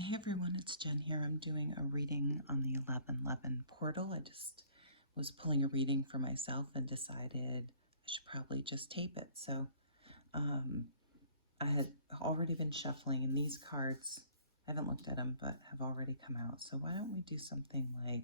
Hey everyone, it's Jen here. I'm doing a reading on the 1111 portal. I just was pulling a reading for myself and decided I should probably just tape it. So um, I had already been shuffling, and these cards, I haven't looked at them, but have already come out. So why don't we do something like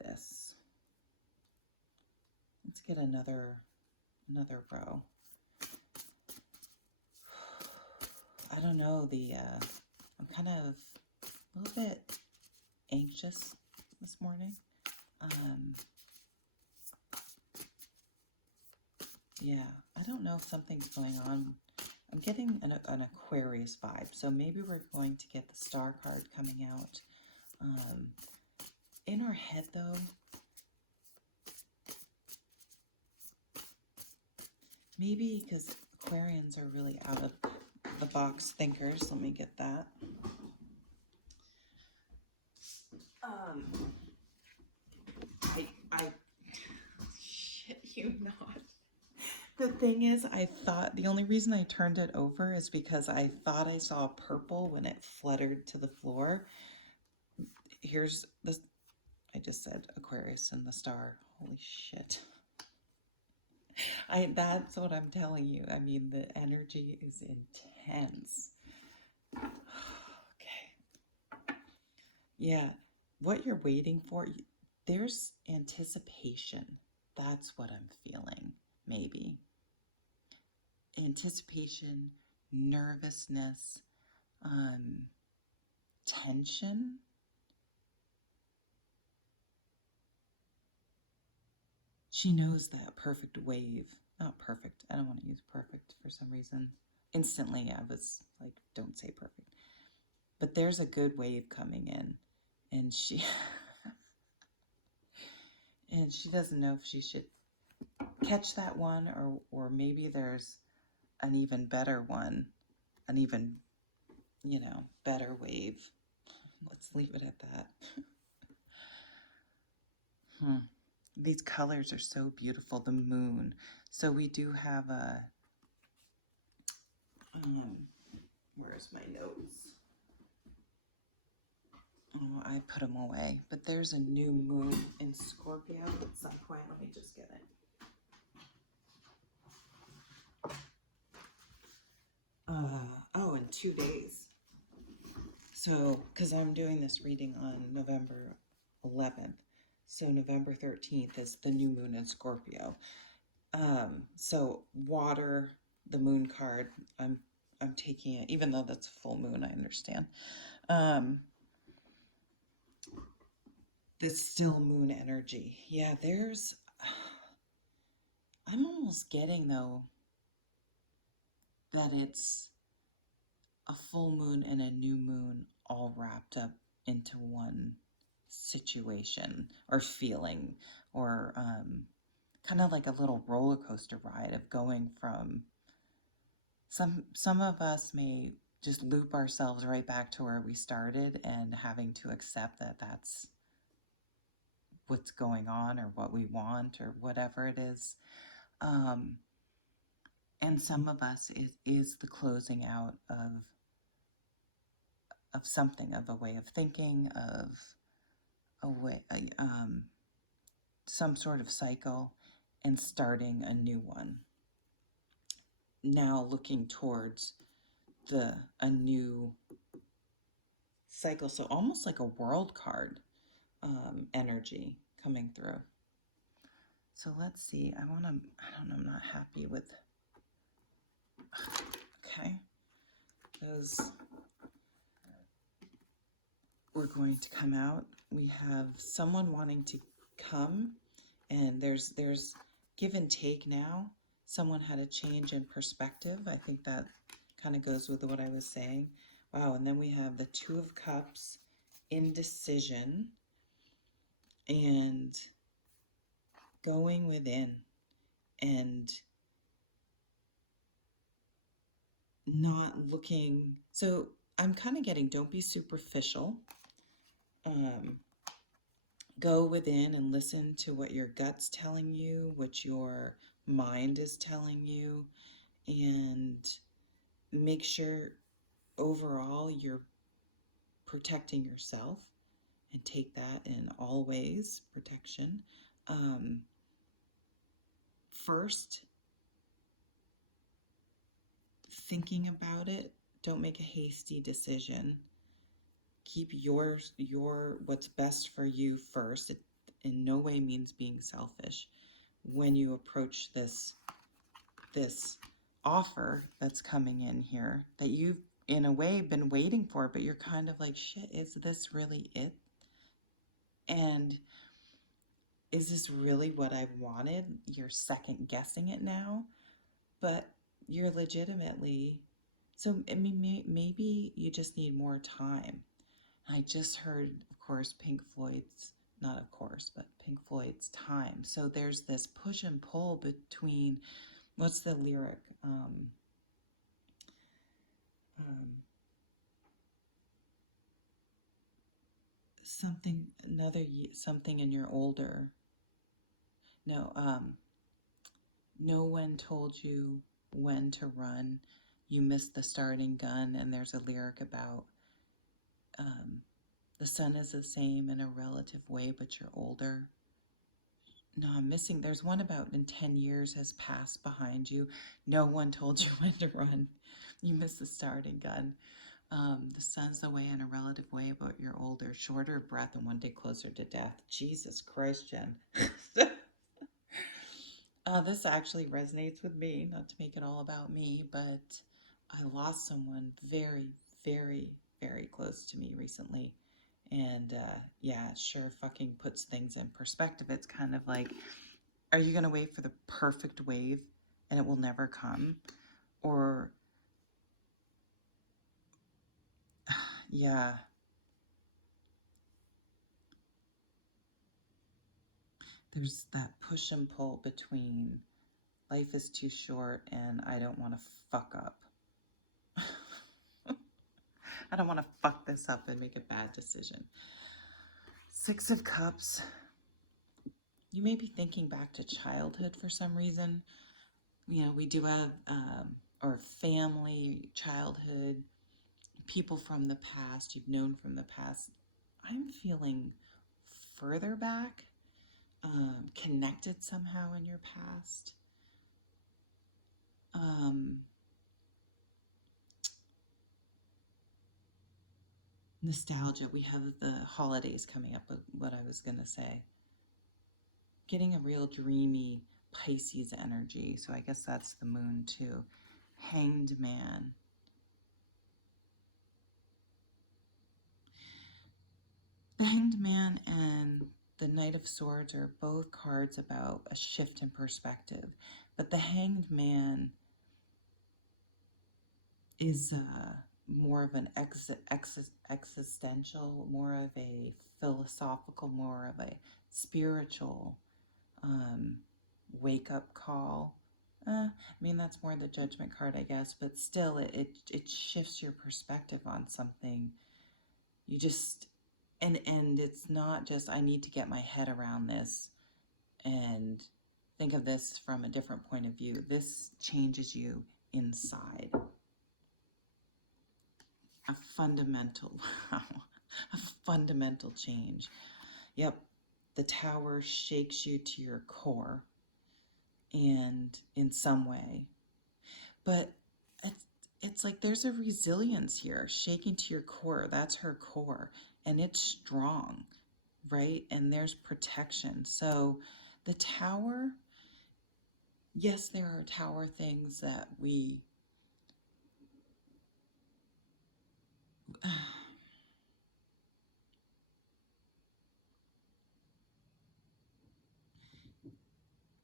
this? Let's get another row. I don't know, I'm kind of a little bit anxious this morning. Yeah, I don't know if something's going on. I'm getting an Aquarius vibe, so maybe we're going to get the Star card coming out. In our head, though, maybe because Aquarians are really out of the box thinkers. Let me get that. I shit you not. The thing is, I thought the only reason I turned it over is because I thought I saw purple when it fluttered to the floor. Here's this. I just said Aquarius and the Star. Holy shit. That's what I'm telling you. I mean, the energy is intense. Okay. Yeah. What you're waiting for, there's anticipation. That's what I'm feeling, maybe. Anticipation, nervousness, tension. She knows that perfect wave. Not perfect. I don't want to use perfect for some reason. Instantly, I was like, don't say perfect. But there's a good wave coming in, and she and she doesn't know if she should catch that one, or maybe there's an even better one, an even, better wave. Let's leave it at that. These colors are so beautiful. The moon. So we do have a where's my notes? Oh, I put them away. But there's a new moon in Scorpio at some point. Let me just get it. In 2 days. So, because I'm doing this reading on November 11th. So November 13th is the new moon in Scorpio. So water, the moon card, I'm taking it, even though that's a full moon, I understand. This still moon energy. Yeah, I'm almost getting, though, that it's a full moon and a new moon all wrapped up into one situation or feeling, or kind of like a little roller coaster ride of going from some of us may just loop ourselves right back to where we started and having to accept that that's what's going on or what we want or whatever it is. And some of us is the closing out of something, of a way of thinking, of a way, some sort of cycle, and starting a new one. Now looking towards a new cycle, so almost like a world card energy coming through. So let's see. I don't know. I'm not happy with. Okay, those we're going to come out. We have someone wanting to come, and there's give and take now. Someone had a change in perspective. I think that kind of goes with what I was saying. Wow, and then we have the Two of Cups, indecision, and going within and not looking. So I'm kind of getting, don't be superficial. Go within and listen to what your gut's telling you, what your mind is telling you, and make sure overall you're protecting yourself, and take that in all ways, protection. Um, First, thinking about it, don't make a hasty decision. Keep your what's best for you first. It in no way means being selfish when you approach this offer that's coming in here that you've in a way been waiting for, but you're kind of like, shit, is this really it? And is this really what I've wanted? You're second guessing it now, but you're legitimately. So, I mean, maybe you just need more time. I just heard, of course, Pink Floyd's, not of course, but Pink Floyd's Time. So there's this push and pull between, what's the lyric? Um, Something, something in your older. No, no one told you when to run. You missed the starting gun, and there's a lyric about um, the sun is the same in a relative way, but you're older. No, I'm missing. There's one about in 10 years has passed behind you. No one told you when to run. You missed the starting gun. The sun's the way in a relative way, but you're older, shorter of breath, and one day closer to death. Jesus Christ, Jen. This actually resonates with me, not to make it all about me, but I lost someone very, very, very close to me recently. And yeah, it sure fucking puts things in perspective. It's kind of like, are you going to wait for the perfect wave and it will never come? Or, yeah, there's that push and pull between life is too short and I don't want to fuck up. I don't want to fuck this up and make a bad decision. Six of Cups. You may be thinking back to childhood for some reason. You know, we do have, or family, childhood, people from the past, you've known from the past. I'm feeling further back, connected somehow in your past. Nostalgia. We have the holidays coming up, with what I was going to say. Getting a real dreamy Pisces energy. So I guess that's the moon too. Hanged Man. The Hanged Man and the Knight of Swords are both cards about a shift in perspective. But the Hanged Man is more of an existential, more of a philosophical, more of a spiritual wake up call. I mean, that's more the Judgment card, I guess, but still, it shifts your perspective on something. You just, and it's not just, I need to get my head around this and think of this from a different point of view. This changes you inside. A fundamental, wow, a fundamental change. Yep, the Tower shakes you to your core, and in some way, but it's like there's a resilience here, shaking to your core. That's her core, and it's strong, right? And there's protection. So the Tower, yes, there are Tower things that we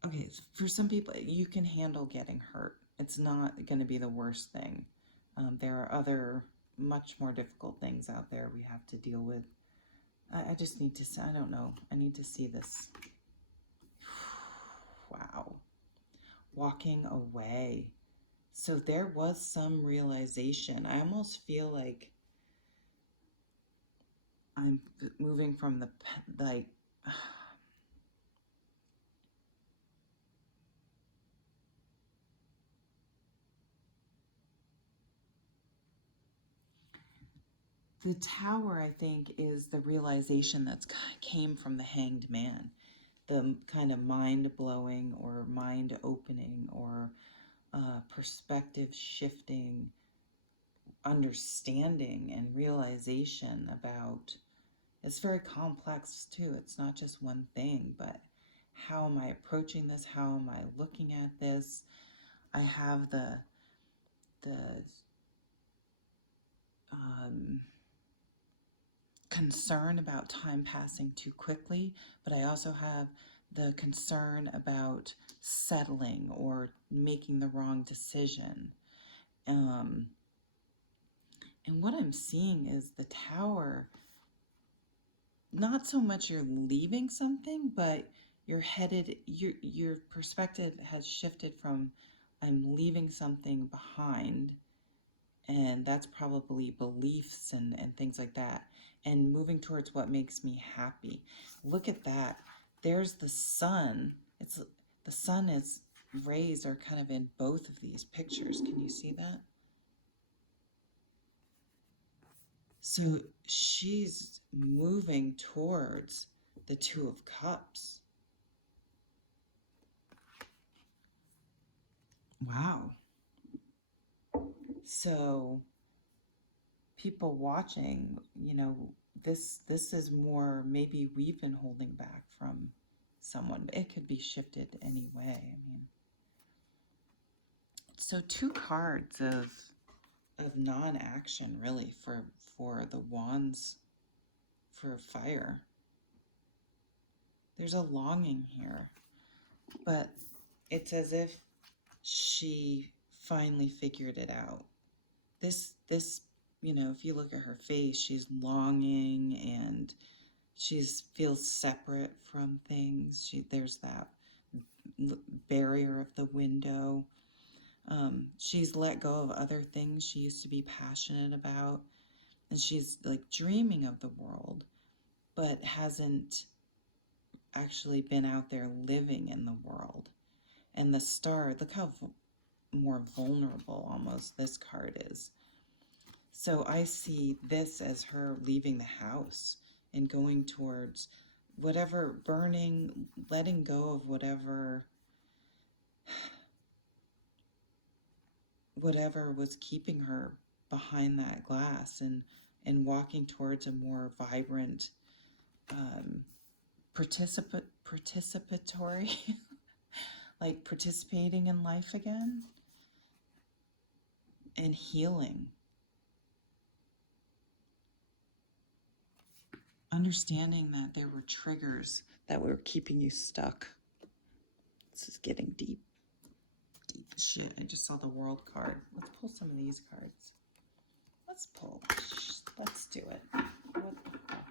okay, for some people, you can handle getting hurt. It's not going to be the worst thing. There are other, much more difficult things out there we have to deal with. I just need to, I don't know, I need to see this. Wow. Walking away. So there was some realization. I almost feel like I'm moving from the, like, The Tower, I think, is the realization that's came from the Hanged Man. The kind of mind-blowing or mind-opening or perspective shifting understanding and realization about, it's very complex too. It's not just one thing, but how am I approaching this? How am I looking at this? I have the um, concern about time passing too quickly, but I also have the concern about settling or making the wrong decision. And what I'm seeing is the Tower, not so much you're leaving something, but you're headed, your perspective has shifted from I'm leaving something behind, and that's probably beliefs and things like that, and moving towards what makes me happy. Look at that. There's the sun. It's the sun is rays are kind of in both of these pictures. Can you see that? So she's moving towards the Two of Cups. Wow. So people watching, this is more maybe we've been holding back from someone, but it could be shifted anyway. I mean, so two cards of non-action really for the wands for fire. There's a longing here, but it's as if she finally figured it out. This if you look at her face, she's longing and she feels separate from things. There's that barrier of the window. She's let go of other things she used to be passionate about, and she's like dreaming of the world, but hasn't actually been out there living in the world. And the star, look how more vulnerable almost this card is. So I see this as her leaving the house and going towards whatever, burning, letting go of whatever was keeping her behind that glass, and walking towards a more vibrant, participatory, like participating in life again and healing. Understanding that there were triggers that were keeping you stuck. This is getting deep. Deep shit. I just saw the World card. Let's pull some of these cards. Let's do it. What the fuck?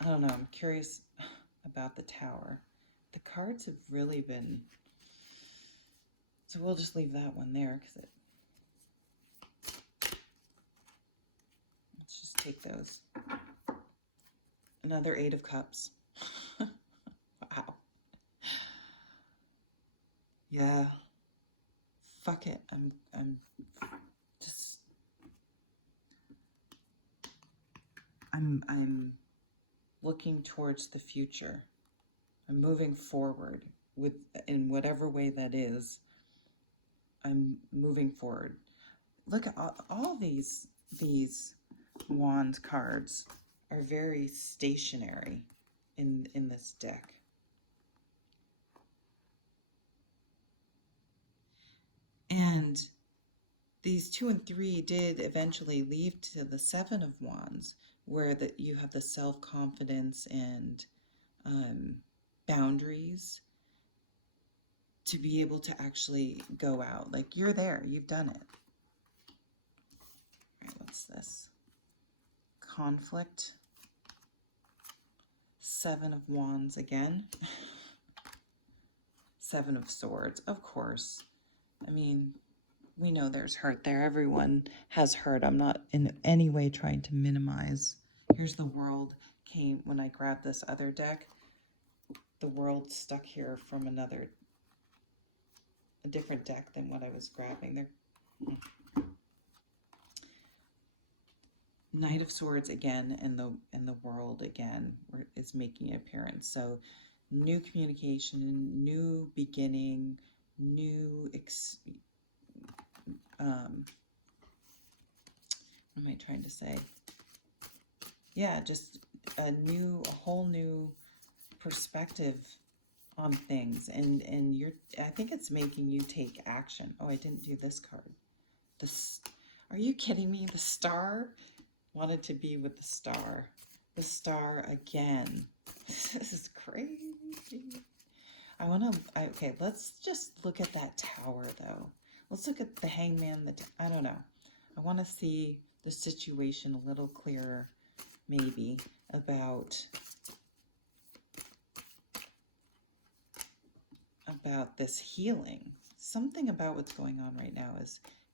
I don't know, I'm curious about the Tower. The cards have really been, so we'll just leave that one there because let's just take those. Another Eight of Cups. Wow. Yeah. Fuck it. I'm looking towards the future. I'm moving forward in whatever way that is. I'm moving forward. Look at all these wand cards are very stationary in this deck. And these 2 and 3 did eventually lead to the Seven of Wands, where you have the self-confidence and boundaries to be able to actually go out. Like, you're there, you've done it. All right, what's this? Conflict. Seven of Wands again. Seven of Swords, of course. I mean, we know there's hurt there. Everyone has hurt. I'm not in any way trying to minimize. Here's the World came when I grabbed this other deck. The World stuck here from another. a different deck than what I was grabbing. There, Knight of Swords again, and the World again is making an appearance. So, new communication, new beginning, new what am I trying to say? Yeah, just a whole new perspective on things, and I think it's making you take action. Oh, I didn't do this card. This, are you kidding me? The Star wanted to be with the Star. The Star again. This is crazy. Okay, let's just look at that Tower though. Let's look at the Hangman. I don't know. I want to see the situation a little clearer, maybe, about this healing. Something about what's going on right now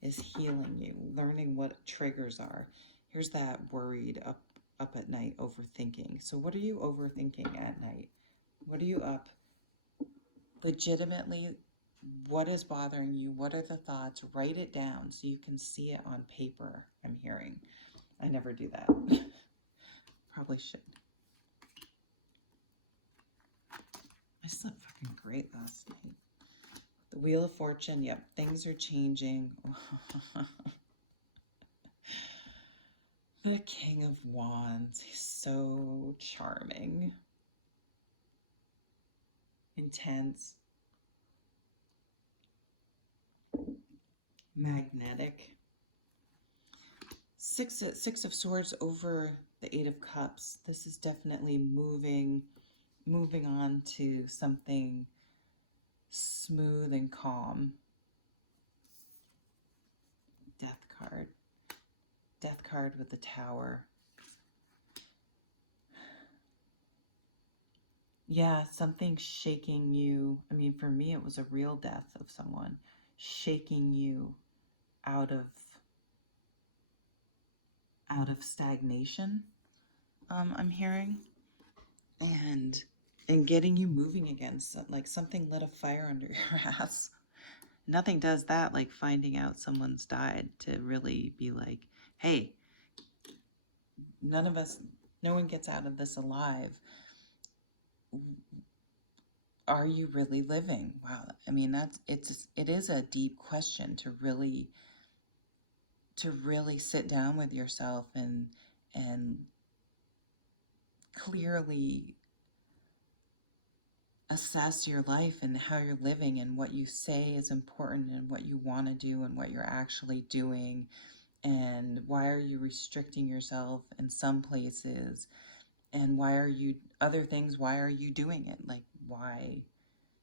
is healing you, learning what triggers are. Here's that worried, up at night, overthinking. So what are you overthinking at night? What are you up? Legitimately, what is bothering you? What are the thoughts? Write it down so you can see it on paper. I'm hearing. I never do that. Probably should. I slept fucking great last night. The Wheel of Fortune, yep, things are changing. The King of Wands, he's so charming. Intense. Magnetic. Six of Swords over the Eight of Cups. This is definitely moving on to something smooth and calm. Death card. Death card with the Tower. Yeah, something shaking you. I mean, for me, it was a real death of someone shaking you out of stagnation. I'm hearing, and getting you moving again. Like something lit a fire under your ass. Nothing does that like finding out someone's died, to really be like, hey, no one gets out of this alive. Are you really living? Wow. I mean, it is a deep question to really sit down with yourself and clearly assess your life and how you're living and what you say is important and what you want to do and what you're actually doing, and why are you restricting yourself in some places, and why are you doing it? Like, why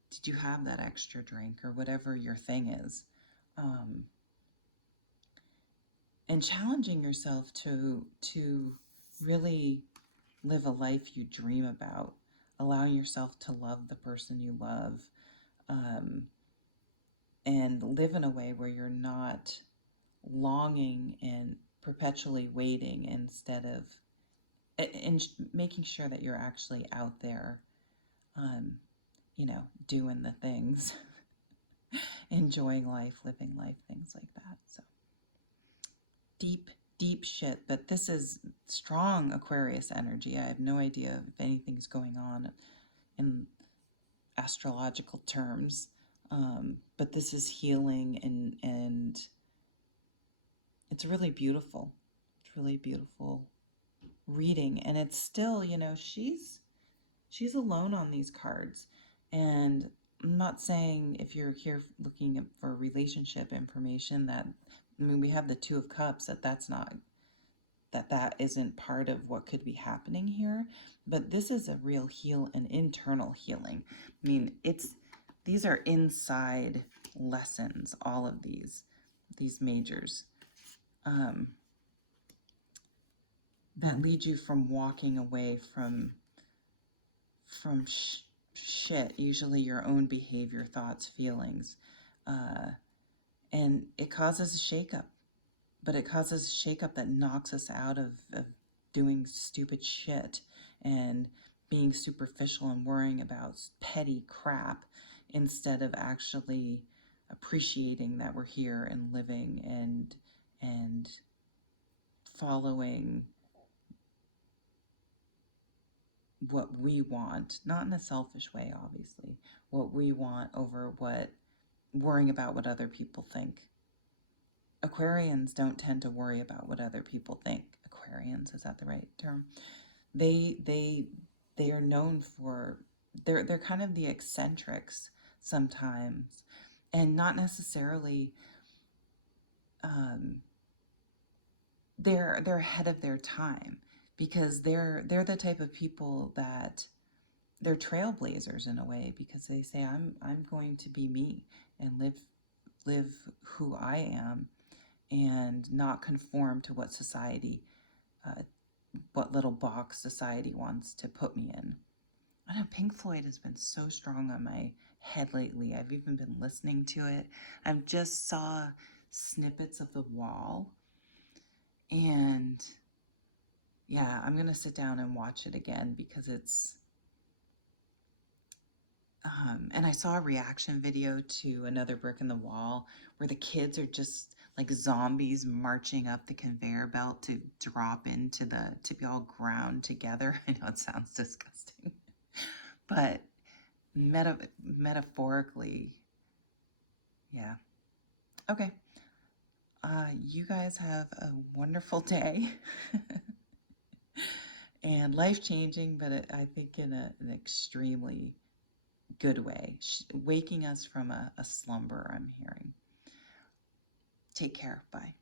did you have that extra drink or whatever your thing is? And challenging yourself to really live a life you dream about, allowing yourself to love the person you love, and live in a way where you're not longing and perpetually waiting, instead of and making sure that you're actually out there, doing the things, enjoying life, living life, things like that. So deep shit, but this is strong Aquarius energy. I have no idea if anything's going on in astrological terms, but this is healing, and it's really beautiful. It's really beautiful reading, and it's still, she's alone on these cards, and I'm not saying if you're here looking for relationship information that, I mean, we have the Two of Cups, that isn't part of what could be happening here, but this is a real an internal healing. I mean, these are inside lessons, all of these majors, that lead you from walking away from shit, usually your own behavior, thoughts, feelings, and it causes a shakeup. But it causes a shakeup that knocks us out of doing stupid shit and being superficial and worrying about petty crap, instead of actually appreciating that we're here and living and following what we want, not in a selfish way, obviously, what we want over worrying about what other people think. Aquarians don't tend to worry about what other people think. Aquarians, is that the right term? They are known for they're kind of the eccentrics sometimes, and not necessarily they're ahead of their time, because they're the type of people that they're trailblazers in a way, because they say I'm going to be me and live who I am and not conform to what society what little box society wants to put me in. I know Pink Floyd has been so strong on my head lately. I've even been listening to it. I just saw snippets of The Wall, and yeah, I'm gonna sit down and watch it again because it's and I saw a reaction video to Another Brick in the Wall where the kids are just like zombies marching up the conveyor belt to drop into to be all ground together. I know it sounds disgusting, but metaphorically, yeah. Okay. You guys have a wonderful day. And life changing, but I think in an extremely good way, waking us from a slumber, I'm hearing. Take care. Bye.